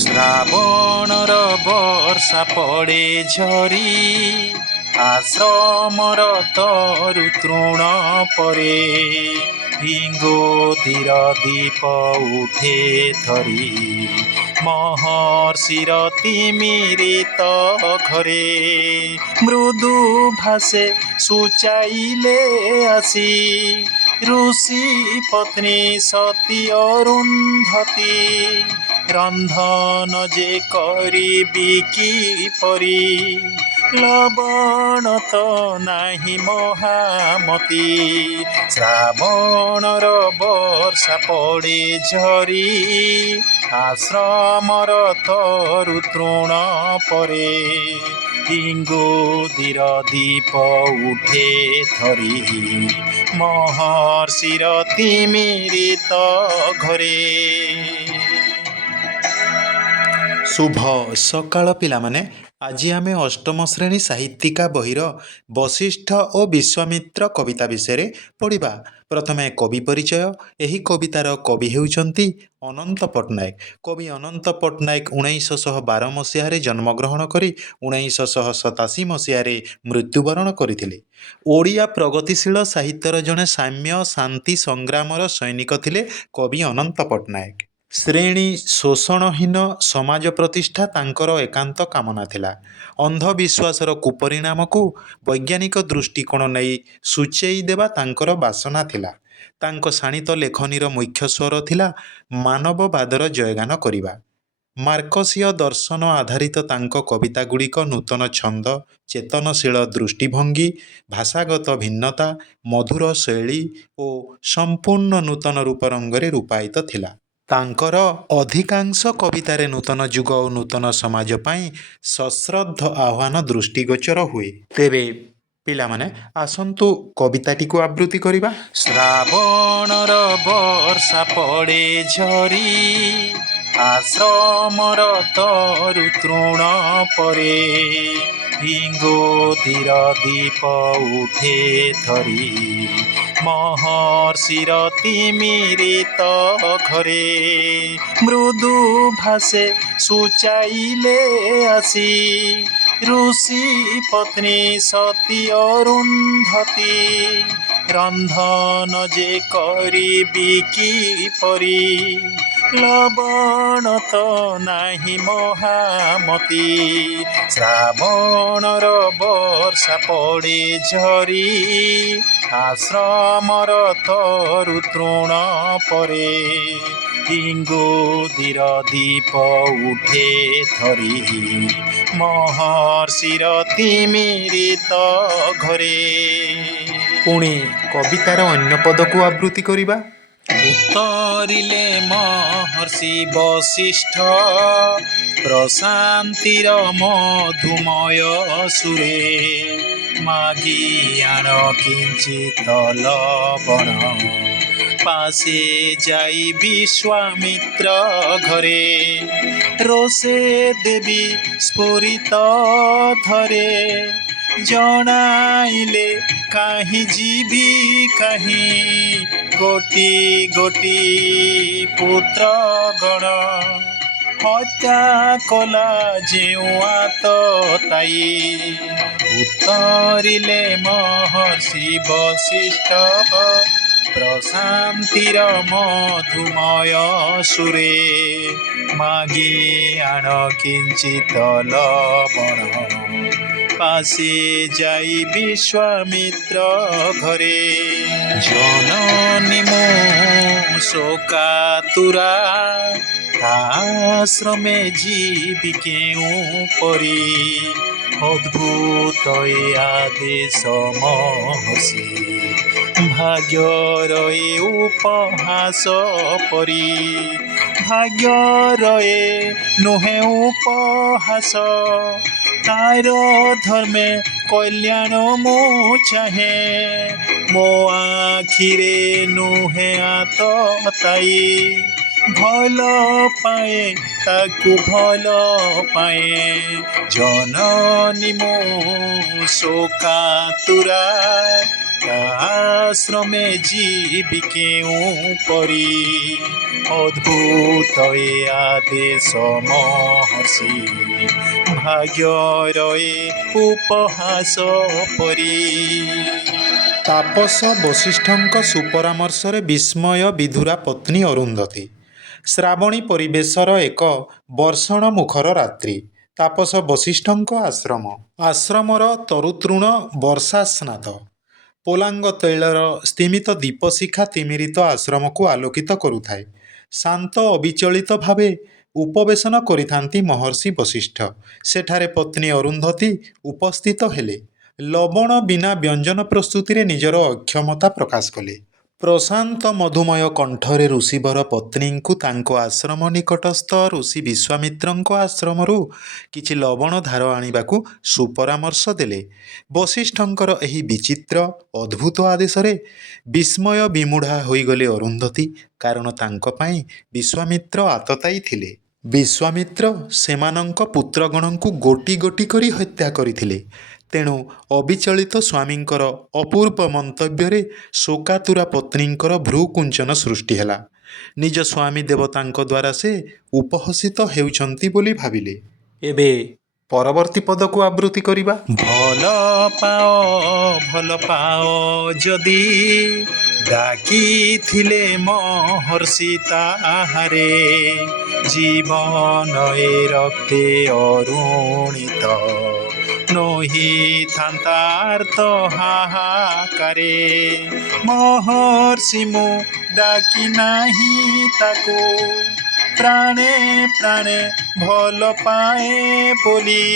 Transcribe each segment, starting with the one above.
ଶ୍ରାବଣର ବର୍ଷା ପଡ଼େ ଝରି ଆଶ୍ରମର ତରୁ ତୃଣ ପରେ ହିଙ୍ଗୋତିର ଦୀପ ଉଠେ ଥରି ମହର୍ଷିର ତିମିରିତ ଘରେ ମୃଦୁ ଭାସେ ସୂଚାଇଲେ ଆସି ଋଷି ପତ୍ନୀ ସତୀ ଅରୁନ୍ଧତୀ ରନ୍ଧନ ଯେ କରିବି କିପରି ଲବଣ ତ ନାହିଁ ମହାମତି ଶ୍ରାବଣର ବର୍ଷା ପଡ଼େ ଝରି ଆଶ୍ରମର ତରୁ ତୃଣ ପରେ ହିଙ୍ଗୋତିର ଦୀପ ଉଠେ ଥରି ମହର୍ଷିର ତିମିରିତ ଘରେ। ଶୁଭ ସକାଳ ପିଲାମାନେ। ଆଜି ଆମେ ଅଷ୍ଟମ ଶ୍ରେଣୀ ସାହିତ୍ୟିକା ବହିର ବଶିଷ୍ଠ ଓ ବିଶ୍ୱାମିତ୍ର କବିତା ବିଷୟରେ ପଢ଼ିବା। ପ୍ରଥମେ କବି ପରିଚୟ। ଏହି କବିତାର କବି ହେଉଛନ୍ତି ଅନନ୍ତ ପଟ୍ଟନାୟକ। କବି ଅନନ୍ତ ପଟ୍ଟନାୟକ 1912 ମସିହାରେ ଜନ୍ମଗ୍ରହଣ କରି 1987 ମସିହାରେ ମୃତ୍ୟୁବରଣ କରିଥିଲେ। ଓଡ଼ିଆ ପ୍ରଗତିଶୀଳ ସାହିତ୍ୟର ଜଣେ ସାମ୍ୟ ଶାନ୍ତି ସଂଗ୍ରାମର ସୈନିକ ଥିଲେ କବି ଅନନ୍ତ ପଟ୍ଟନାୟକ। ଶ୍ରେଣୀ ଶୋଷଣହୀନ ସମାଜ ପ୍ରତିଷ୍ଠା ତାଙ୍କର ଏକାନ୍ତ କାମନା ଥିଲା। ଅନ୍ଧବିଶ୍ୱାସର କୁପରିଣାମକୁ ବୈଜ୍ଞାନିକ ଦୃଷ୍ଟିକୋଣ ନେଇ ସୂଚେଇ ଦେବା ତାଙ୍କର ବାସନା ଥିଲା। ତାଙ୍କ ଶାଣିତ ଲେଖନୀର ମୁଖ୍ୟ ସ୍ୱର ଥିଲା ମାନବବାଦର ଜୟଗାନ କରିବା। ମାର୍କସୀୟ ଦର୍ଶନ ଆଧାରିତ ତାଙ୍କ କବିତାଗୁଡ଼ିକ ନୂତନ ଛନ୍ଦ, ଚେତନଶୀଳ ଦୃଷ୍ଟିଭଙ୍ଗୀ, ଭାଷାଗତ ଭିନ୍ନତା, ମଧୁର ଶୈଳୀ ଓ ସମ୍ପୂର୍ଣ୍ଣ ନୂତନ ରୂପରଙ୍ଗରେ ରୂପାୟିତ ଥିଲା। ତାଙ୍କର ଅଧିକାଂଶ କବିତାରେ ନୂତନ ଯୁଗ ଓ ନୂତନ ସମାଜ ପାଇଁ ସଶ୍ରଦ୍ଧ ଆହ୍ୱାନ ଦୃଷ୍ଟିଗୋଚର ହୁଏ। ତେବେ ପିଲାମାନେ ଆସନ୍ତୁ କବିତାଟିକୁ ଆବୃତ୍ତି କରିବା। ଶ୍ରାବଣର ବର୍ଷା ପଡ଼େ ଝରି ଆଶ୍ରମର ତରୁ ତୃଣ ପରେ ହିଙ୍ଗୋତିର ଦୀପ ଉଠେ ଥରି ମହର୍ଷିର ତିମିରିତ ଘରେ ମୃଦୁ ଭାସେ ସୂଚାଇଲେ ଆସି ଋଷି ପତ୍ନୀ ସତୀ ଅରୁନ୍ଧତୀ ରନ୍ଧନ ଯେ କରିବି କିପରି ଲବଣ ତ ନାହିଁ ମହାମତି ଶ୍ରାବଣର ବର୍ଷା ପଡ଼େ ଝରି ଆଶ୍ରମର ତରୁ ତୃଣ ପରେ ହିଙ୍ଗୋତିର ଦୀପ ଉଠେ ଥରି ମହର୍ଷିର ତିମିରିତ ଘରେ। ପୁଣି କବିତାର ଅନ୍ୟ ପଦକୁ ଆବୃତ୍ତି କରିବା। ଉତ୍ତରିଲେ ମହର୍ଷି ବଶିଷ୍ଠ ପ୍ରଶାନ୍ତିର ମଧୁମୟ ସୁରେ ମାଗି ଆଣ କିଞ୍ଚିତ ଲବଣ ପାଶେ ଯାଇ ବିଶ୍ୱାମିତ୍ର ଘରେ ରୋଷେ ଦେବୀ ସ୍ଫୁରିତ ଧରେ ଜଣାଇଲେ କାହିଁ ଯିବି କାହିଁ ଗୋଟି ଗୋଟି ପୁତ୍ର ଗଣ ହତ୍ୟା କଲା ଯେଉଁ ଆତତାୟୀ ଉତ୍ତରିଲେ ମହର୍ଷି ବଶିଷ୍ଠ ପ୍ରଶାନ୍ତିର ମଧୁମୟ ସୁରେ ମାଗି ଆଣ କିଞ୍ଚିତ ଲବଣ ପାଶେ ଯାଇ ବିଶ୍ୱାମିତ୍ର ଘରେ ଜନନୀ ମୁଁ ଶୋକାତୁରା ଆଶ୍ରମେ ଯିବି କେଉଁ ପରି ଅଦ୍ଭୁତ ଏ ଆଦେଶ ମହର୍ଷି ଭାଗ୍ୟର ଏ ଉପହାସ ପରି ଭାଗ୍ୟର ଏ ନୁହେଁ ଉପହାସ ତାର ଧର୍ମେ କଲ୍ୟାଣ ମୁଁ ଚାହେଁ ମୋ ଆଖିରେ ନୁହେଁ ଆତତାୟୀ ଭଲ ପାଏ ତାକୁ ଭଲ ପାଏ ଜନନୀ ମୁଁ ଶୋକାତୁରା ତା ଆଶ୍ରମେ ଯିବି କେଉଁ ପରି ଅଦ୍ଭୁତ ଏ ଆଦେଶ ମହର୍ଷି ଭାଗ୍ୟର ଏ ଉପହାସ ପରି। ତାପସ ବଶିଷ୍ଠଙ୍କ ସୁପରାମର୍ଶରେ ବିସ୍ମୟ ବିଧୁରା ପତ୍ନୀ ଅରୁନ୍ଧତୀ। ଶ୍ରାବଣୀ ପରିବେଶର ଏକ ବର୍ଷଣ ମୁଖର ରାତ୍ରି। ତାପସ ବଶିଷ୍ଠଙ୍କ ଆଶ୍ରମ। ଆଶ୍ରମର ତରୁତୃଣ ବର୍ଷାସ୍ନାତ। ପୋଲାଙ୍ଗ ତୈଳର ସ୍ତିମିତ ଦୀପଶିଖା ତିମିରିତ ଆଶ୍ରମକୁ ଆଲୋକିତ କରୁଥାଏ। ଶାନ୍ତ ଅବିଚଳିତ ଭାବେ ଉପବେଶନ କରିଥାନ୍ତି ମହର୍ଷି ବଶିଷ୍ଠ। ସେଠାରେ ପତ୍ନୀ ଅରୁନ୍ଧତୀ ଉପସ୍ଥିତ ହେଲେ। ଲବଣ ବିନା ବ୍ୟଞ୍ଜନ ପ୍ରସ୍ତୁତିରେ ନିଜର ଅକ୍ଷମତା ପ୍ରକାଶ କଲେ। ପ୍ରଶାନ୍ତ ମଧୁମୟ କଣ୍ଠରେ ଋଷିବର ପତ୍ନୀଙ୍କୁ ତାଙ୍କ ଆଶ୍ରମ ନିକଟସ୍ଥ ଋଷି ବିଶ୍ୱାମିତ୍ରଙ୍କ ଆଶ୍ରମରୁ କିଛି ଲବଣ ଧାର ଆଣିବାକୁ ସୁପରାମର୍ଶ ଦେଲେ। ବଶିଷ୍ଠଙ୍କର ଏହି ବିଚିତ୍ର ଅଦ୍ଭୁତ ଆଦେଶରେ ବିସ୍ମୟ ବିମୂଢ଼ା ହୋଇଗଲେ ଅରୁନ୍ଧତୀ। କାରଣ ତାଙ୍କ ପାଇଁ ବିଶ୍ୱାମିତ୍ର ଆତତାୟୀ ଥିଲେ। ବିଶ୍ୱାମିତ୍ର ସେମାନଙ୍କ ପୁତ୍ରଗଣଙ୍କୁ ଗୋଟି ଗୋଟି କରି ହତ୍ୟା କରିଥିଲେ। ତେଣୁ ଅବିଚଳିତ ସ୍ୱାମୀଙ୍କର ଅପୂର୍ବ ମନ୍ତବ୍ୟରେ ଶୋକାତୁରା ପତ୍ନୀଙ୍କର ଭ୍ରୂକୁଞ୍ଚନ ସୃଷ୍ଟି ହେଲା। ନିଜ ସ୍ୱାମୀ ଦେବତାଙ୍କ ଦ୍ୱାରା ସେ ଉପହସିତ ହେଉଛନ୍ତି ବୋଲି ଭାବିଲେ। ଏବେ ପରବର୍ତ୍ତୀ ପଦକୁ ଆବୃତ୍ତି କରିବା। ଭଲ ପାଅ ଯଦି ଡାକିଥିଲେ ମହର୍ଷି ତାହାରେ ଜୀବନ ଏ ରକ୍ତେ ଅରୁଣିତ ନୋହିଥାନ୍ତାର୍ଥ ହାହାକାରେ। ମହର୍ଷି ମୁଁ ଡାକି ନାହିଁ ତାକୁ ପ୍ରାଣେ ପ୍ରାଣେ ଭଲ ପାଏ ବୋଲି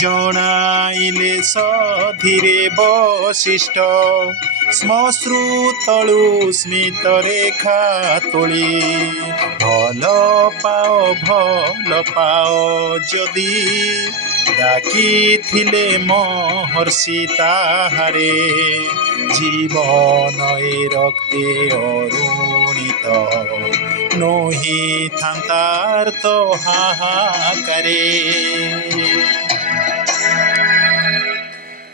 ଜଣାଇଲେ ସଧୀରେ ବଶିଷ୍ଠ ଶ୍ମଶ୍ରୁତଳୁ ସ୍ମିତ ରେଖା ତୋଳି। ଭଲ ପାଅ ଯଦି ଡାକିଥିଲେ ମହର୍ଷି ତାହାରେ ଜୀବନ ଏ ରକ୍ତେ ଅରୁଣିତ ନୋହିଥାନ୍ତାର୍ଥ ହାହାକାରେ।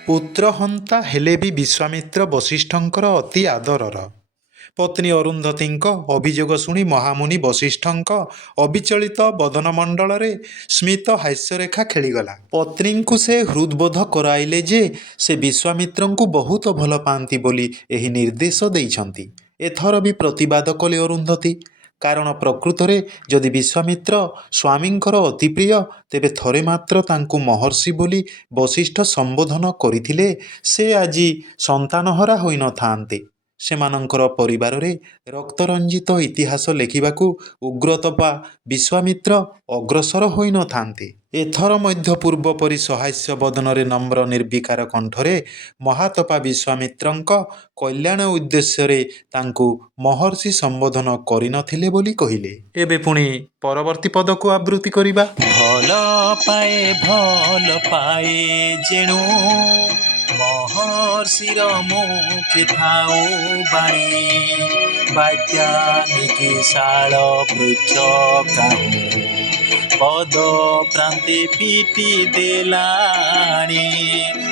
ପୁତ୍ରହନ୍ତା ହେଲେ ବି ବିଶ୍ୱାମିତ୍ର ବଶିଷ୍ଠଙ୍କର ଅତି ଆଦରର। ପତ୍ନୀ ଅରୁନ୍ଧତୀଙ୍କ ଅଭିଯୋଗ ଶୁଣି ମହାମୁନି ବଶିଷ୍ଠଙ୍କ ଅବିଚଳିତ ବଦନମଣ୍ଡଳରେ ସ୍ମିତ ହାସ୍ୟରେଖା ଖେଳିଗଲା। ପତ୍ନୀଙ୍କୁ ସେ ହୃଦ୍ବୋଧ କରାଇଲେ ଯେ ସେ ବିଶ୍ୱାମିତ୍ରଙ୍କୁ ବହୁତ ଭଲ ପାଆନ୍ତି ବୋଲି ଏହି ନିର୍ଦ୍ଦେଶ ଦେଇଛନ୍ତି। ଏଥର ବି ପ୍ରତିବାଦ କଲେ ଅରୁନ୍ଧତୀ। କାରଣ ପ୍ରକୃତରେ ଯଦି ବିଶ୍ୱାମିତ୍ର ସ୍ୱାମୀଙ୍କର ଅତି ପ୍ରିୟ ତେବେ ଥରେ ମାତ୍ର ତାଙ୍କୁ ମହର୍ଷି ବୋଲି ବଶିଷ୍ଠ ସମ୍ବୋଧନ କରିଥିଲେ ସେ ଆଜି ସନ୍ତାନହରା ହୋଇନଥାନ୍ତେ। ସେମାନଙ୍କର ପରିବାରରେ ରକ୍ତରଞ୍ଜିତ ଇତିହାସ ଲେଖିବାକୁ ଉଗ୍ରତପା ବିଶ୍ୱାମିତ୍ର ଅଗ୍ରସର ହୋଇନଥାନ୍ତେ। ଏଥର ମଧ୍ୟ ପୂର୍ବ ପରି ସହାସ୍ୟ ବଦନରେ ନମ୍ର ନିର୍ବିକାର କଣ୍ଠରେ ମହାତପା ବିଶ୍ୱାମିତ୍ରଙ୍କ କଲ୍ୟାଣ ଉଦ୍ଦେଶ୍ୟରେ ତାଙ୍କୁ ମହର୍ଷି ସମ୍ବୋଧନ କରିନଥିଲେ ବୋଲି କହିଲେ। ଏବେ ପୁଣି ପରବର୍ତ୍ତୀ ପଦକୁ ଆବୃତ୍ତି କରିବା। ଭଲ ପାଏ ଯେଣୁ ମହର୍ଷିର ମୁଖେ ଥାଉ ବାଣୀ ବାତ୍ୟାନିକି ଶାଳ ବୃକ୍ଷ କାହୁଁ ପଦ ପ୍ରାନ୍ତେ ପିଟି ଦେଲାଣି।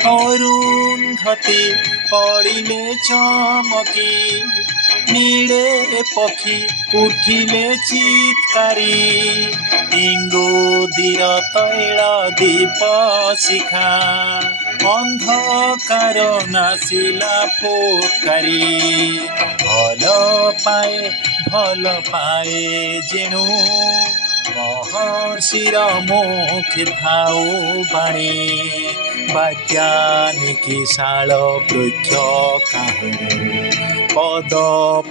ଅରୁନ୍ଧତୀ ପଡ଼ିଲେ ଚମକି ନୀଳେ ପକ୍ଷୀ ଉଠିଲେ ଚିତ୍କାରି ଇଙ୍ଗୁଦିର ତୈଳ ଦୀପ ଶିଖା ଅନ୍ଧକାର ନାସିଲା ଫୁତ୍କାରି। ଭଲ ପାଏ ଯେଣୁ ମହର୍ଷିର ମୁଖେ ଥାଉ ବାଣୀ ବାତ୍ୟାନିକି ଶାଳ ବୃକ୍ଷ କାହୁଁ ପଦ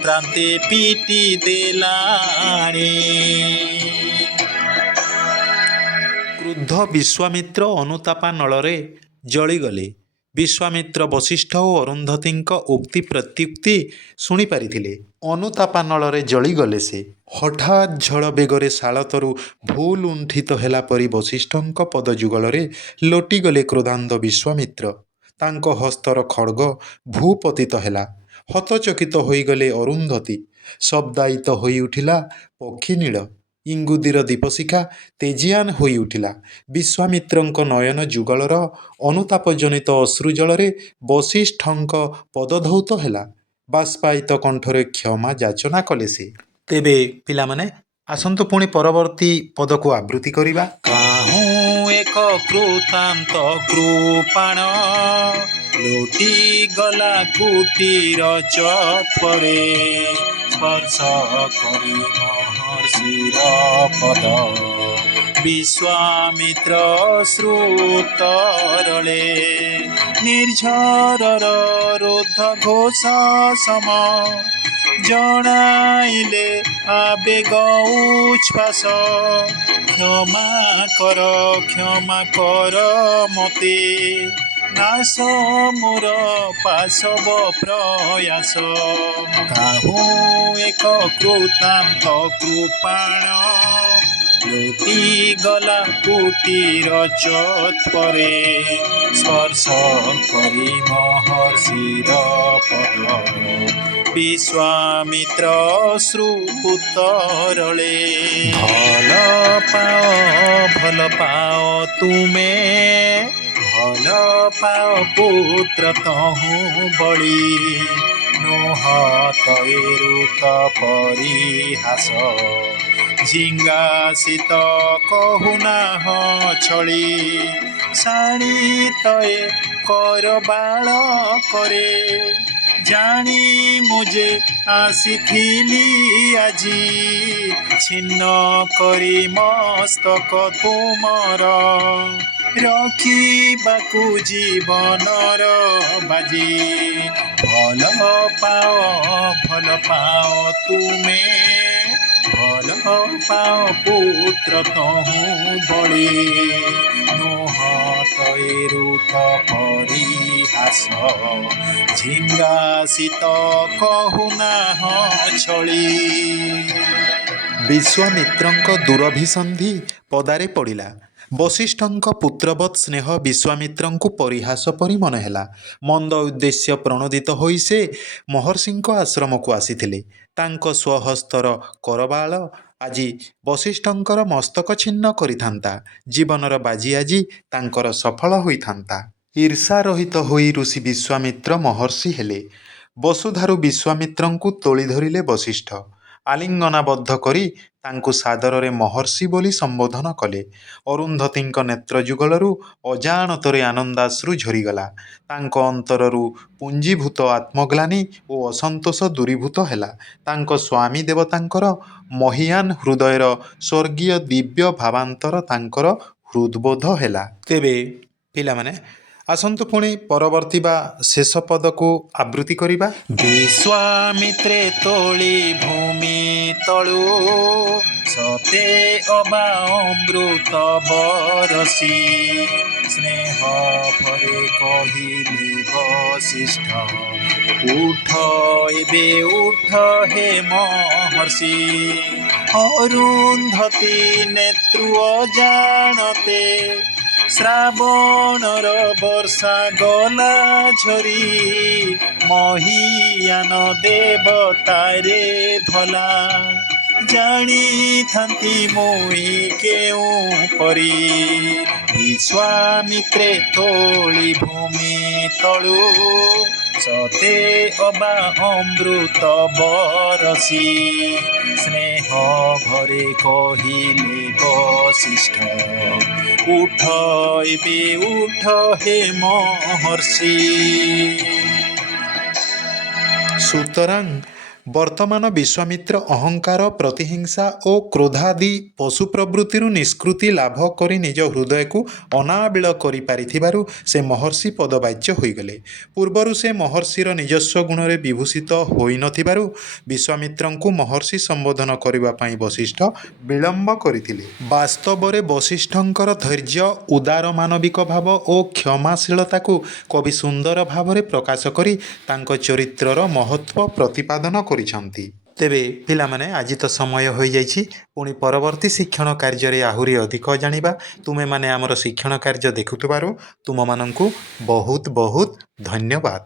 ପ୍ରାନ୍ତେ ପିଟି ଦେଲାଣି। କ୍ରୁଦ୍ଧ ବିଶ୍ୱାମିତ୍ର ଅନୁତାପା ନଳରେ ଜଳିଗଲେ। ବିଶ୍ୱାମିତ୍ର ବଶିଷ୍ଠ ଓ ଅରୁନ୍ଧତୀଙ୍କ ଉକ୍ତି ପ୍ରତ୍ୟୁକ୍ତି ଶୁଣିପାରିଥିଲେ। ଅନୁତାପା ନଳରେ ଜଳିଗଲେ ସେ। ହଠାତ୍ ଝଡ଼ ବେଗରେ ଶାଳତରୁ ଭୁଲ ଲୁଣ୍ଠିତ ହେଲା ପରି ବଶିଷ୍ଠଙ୍କ ପଦଯୁଗଳରେ ଲୋଟିଗଲେ କ୍ରୋଧାନ୍ଧ ବିଶ୍ୱାମିତ୍ର। ତାଙ୍କ ହସ୍ତର ଖଡ଼୍ଗ ଭୂପତିତ ହେଲା। ହତଚକିତ ହୋଇଗଲେ ଅରୁନ୍ଧତୀ। ଶବ୍ଦାୟିତ ହୋଇଉଠିଲା ପକ୍ଷୀନୀଳ। ଇଙ୍ଗୁଦିର ଦୀପଶିଖା ତେଜିଆନ ହୋଇ ଉଠିଲା। ବିଶ୍ୱାମିତ୍ରଙ୍କ ନୟନ ଯୁଗଳର ଅନୁତାପଜନିତ ଅଶ୍ରୁଜଳରେ ବଶିଷ୍ଠଙ୍କ ପଦଧୌତ ହେଲା। ବାଷ୍ପାୟିତ କଣ୍ଠରେ କ୍ଷମା ଯାଚନା କଲେ ସେ। ତେବେ ପିଲାମାନେ ଆସନ୍ତୁ ପୁଣି ପରବର୍ତ୍ତୀ ପଦକୁ ଆବୃତ୍ତି କରିବା। କାହୁଁ ଏକ କୃତାନ୍ତ କୃପାଣ ଲୋଟି ଗଲା କୁଟୀର ଚତ୍ୱରେ ସ୍ପର୍ଶ କରି ମହର୍ଷିର ପଦ ବିଶ୍ୱାମିତ୍ର ଶ୍ରୁତରଳେ ନିର୍ଝରର ରୋଧ ଘୋଷ ସମ ଜଣାଇଲେ ଆବେଗ ଉଚ୍ଛ୍ୱାସ କ୍ଷମା କର ମତେ ନାଶ ମୋର ପାଶବ ପ୍ରୟାସ କାହୁଁ ଏକ କୃତାନ୍ତ କୃପାଣ ଲୋଟି ଗଲା କୁଟୀର ଚତ୍ୱରେ ସ୍ପର୍ଶ କରି ମହର୍ଷିର ପଦ ବିଶ୍ୱାମିତ୍ର ଶ୍ରୁତରଳେ ଭଲ ପାଅ ତୁମେ ଭଲ ପାଅ ପୁତ୍ର ତହୁଁ ବଳି ନୋହ ତୈରୁତ ପରିହାସ ଝିଙ୍ଗାସିତ କହୁନାହ ଛଳି ଶାଣିତଏ କର ବାଳ କରେ ଜାଣି ମୁଁ ଯେ ଆସିଥିଲି ଆଜି ଛିନ୍ନ କରି ମସ୍ତକ ତୁମର ରଖିବାକୁ ଜୀବନର ବାଜି ଭଲ ପାଅ ତୁମେ ଭଲ ପାଅ ପୁତ୍ର ତହୁଁ ବଳି ନୋହ ତୈରୁତ ପରିହାସ ଝିଙ୍ଗାସିତ କହୁନାହ ଛଳି। ବିଶ୍ୱାମିତ୍ରଙ୍କ ଦୁରଭିସନ୍ଧି ପଦାରେ ପଡ଼ିଲା। ବଶିଷ୍ଠଙ୍କ ପୁତ୍ରବତ୍ ସ୍ନେହ ବିଶ୍ୱାମିତ୍ରଙ୍କୁ ପରିହାସ ପରି ମନେ ହେଲା। ମନ୍ଦ ଉଦ୍ଦେଶ୍ୟ ପ୍ରଣୋଦିତ ହୋଇ ସେ ମହର୍ଷିଙ୍କ ଆଶ୍ରମକୁ ଆସିଥିଲେ। ତାଙ୍କ ସ୍ୱହସ୍ତର କରବାଳ ଆଜି ବଶିଷ୍ଠଙ୍କର ମସ୍ତକ ଛିନ୍ନ କରିଥାନ୍ତା। ଜୀବନର ବାଜି ଆଜି ତାଙ୍କର ସଫଳ ହୋଇଥାନ୍ତା। ଈର୍ଷାରହିତ ହୋଇ ଋଷି ବିଶ୍ୱାମିତ୍ର ମହର୍ଷି ହେଲେ। ବସୁଧାରୁ ବିଶ୍ୱାମିତ୍ରଙ୍କୁ ତୋଳି ଧରିଲେ ବଶିଷ୍ଠ। ଆଲିଙ୍ଗନାବଦ୍ଧ କରି ତାଙ୍କୁ ସାଦରରେ ମହର୍ଷି ବୋଲି ସମ୍ବୋଧନ କଲେ। ଅରୁନ୍ଧତୀଙ୍କ ନେତ୍ରଯୁଗଳରୁ ଅଜାଣତରେ ଆନନ୍ଦାଶ୍ରୁ ଝରିଗଲା। ତାଙ୍କ ଅନ୍ତରରୁ ପୁଞ୍ଜୀଭୂତ ଆତ୍ମଗ୍ଳାନି ଓ ଅସନ୍ତୋଷ ଦୂରୀଭୂତ ହେଲା। ତାଙ୍କ ସ୍ୱାମୀ ଦେବତାଙ୍କର ମହୀୟାନ ହୃଦୟର ସ୍ୱର୍ଗୀୟ ଦିବ୍ୟ ଭାବାନ୍ତର ତାଙ୍କର ହୃଦ୍ବୋଧ ହେଲା। ତେବେ ପିଲାମାନେ ଆସନ୍ତୁ ପୁଣି ପରବର୍ତ୍ତୀ ବା ଶେଷ ପଦକୁ ଆବୃତ୍ତି କରିବା। ବିଶ୍ୱାମିତ୍ରେ ତୋଳି ଭୂମି ତଳୁ ସତେ ଅବା ଅମୃତ ବରଷି ସ୍ନେହ ଭରେ କହିଲେ ବଶିଷ୍ଠ ଉଠ ଏବେ ଉଠ ହେ ମହର୍ଷି ଅରୁନ୍ଧତୀ ନେତୃ ଅଜାଣତେ ଶ୍ରାବଣର ବର୍ଷା ଗଲା ଝରି ମହୀୟାନ ଦେବତାରେ ଭଲା ଜାଣିଥାନ୍ତି ମୁଇଁ କେଉଁ ପରି ବିଶ୍ୱାମିତ୍ରେ ତୋଳି ଭୂମି ତଳୁ ସତେ ଅବା ଅମୃତ ବରଷି ସ୍ନେହ ଭରେ କହିଲେ ବଶିଷ୍ଠ ଉଠ ଏବେ ଉଠ ହେ ମହର୍ଷି। ସୁତରାଂ ବର୍ତ୍ତମାନ ବିଶ୍ୱାମିତ୍ର ଅହଙ୍କାର ପ୍ରତିହିଂସା ଓ କ୍ରୋଧାଦି ପଶୁ ପ୍ରବୃତ୍ତିରୁ ନିଷ୍କୃତି ଲାଭ କରି ନିଜ ହୃଦୟକୁ ଅନାବିଳ କରିପାରିଥିବାରୁ ସେ ମହର୍ଷି ପଦବାଚ୍ୟ ହୋଇଗଲେ। ପୂର୍ବରୁ ସେ ମହର୍ଷିର ନିଜସ୍ୱ ଗୁଣରେ ବିଭୂଷିତ ହୋଇନଥିବାରୁ ବିଶ୍ୱାମିତ୍ରଙ୍କୁ ମହର୍ଷି ସମ୍ବୋଧନ କରିବା ପାଇଁ ବଶିଷ୍ଠ ବିଳମ୍ବ କରିଥିଲେ। ବାସ୍ତବରେ ବଶିଷ୍ଠଙ୍କର ଧୈର୍ଯ୍ୟ ଉଦାର ମାନବିକ ଭାବ ଓ କ୍ଷମାଶୀଳତାକୁ କବି ସୁନ୍ଦର ଭାବରେ ପ୍ରକାଶ କରି ତାଙ୍କ ଚରିତ୍ରର ମହତ୍ତ୍ୱ ପ୍ରତିପାଦନ କରିଛନ୍ତି। ତେବେ ପିଲାମାନେ ଆଜି ତ ସମୟ ହୋଇଯାଇଛି। ପୁଣି ପରବର୍ତ୍ତୀ ଶିକ୍ଷଣ କାର୍ଯ୍ୟରେ ଆହୁରି ଅଧିକ ଜାଣିବା। ତୁମେମାନେ ଆମର ଶିକ୍ଷଣ କାର୍ଯ୍ୟ ଦେଖୁଥିବାରୁ ତୁମମାନଙ୍କୁ ବହୁତ ବହୁତ ଧନ୍ୟବାଦ।